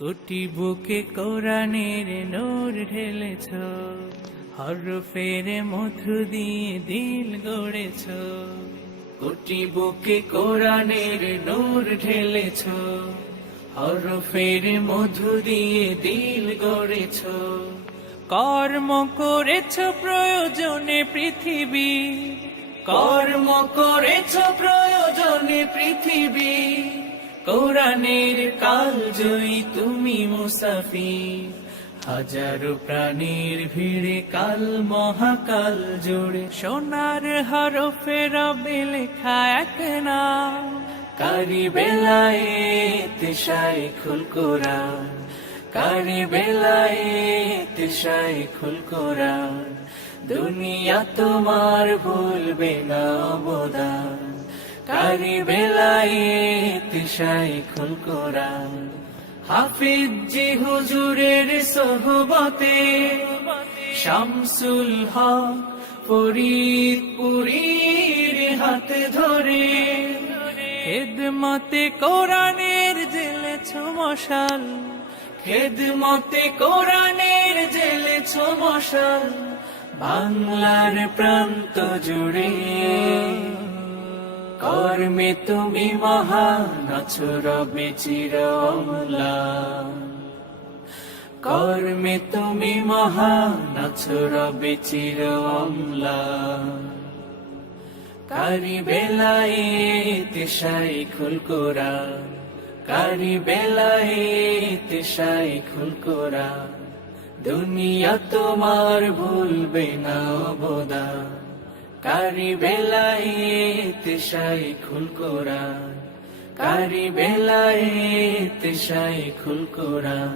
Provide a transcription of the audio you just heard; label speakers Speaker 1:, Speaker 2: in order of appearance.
Speaker 1: কোটি বুকে কোরআনের নোর ঢেলেছ, হরফের মধু দিয়ে দিল গড়েছ। কোটি বুকে কোরআনের নোর ঢেলেছ, হরফের মধু দিয়ে দিল গড়েছ। কর্ম করেছ প্রয়োজনে পৃথিবী, কর্ম করেছ প্রয়োজনে পৃথিবী কোরআনের কাল জয়ী তুমি মুসাফির। হাজারো প্রাণীর ভিড়ে কাল, মহাকাল জুড়ে সোনার হরফের লেখা এক না কারি বেলায় খুল কোরআন, কারি বেলায় খুল কোরআন। দুনিয়া তোমার ভুলবে না অবদান। কারি বেলায় তেসাই খুল কোরআন। হাফিজ জি হুজুরের সোহবতে শামসুল হক ফরিদ পুরীর হাত ধরে। খেদমতে কোরআনের জেলেছ মশাল। খেদমতে কোরআনের জেলেছ মশাল। বাংলার প্রান্ত জুড়ে। কর্মে তুমি মহান, আছো রবে চির। কর্মে তুমি মহান, আছো রবে চির। কারি বেলায় তেসাই খুল কোরআন কারি বেলায় তেসাই খুল দুনিয়া তোমার ভুলবে না অবদান কারি বেলায় তেসাই খুল কোরআন কারি বেলায় তেসাই খুল কোরআন।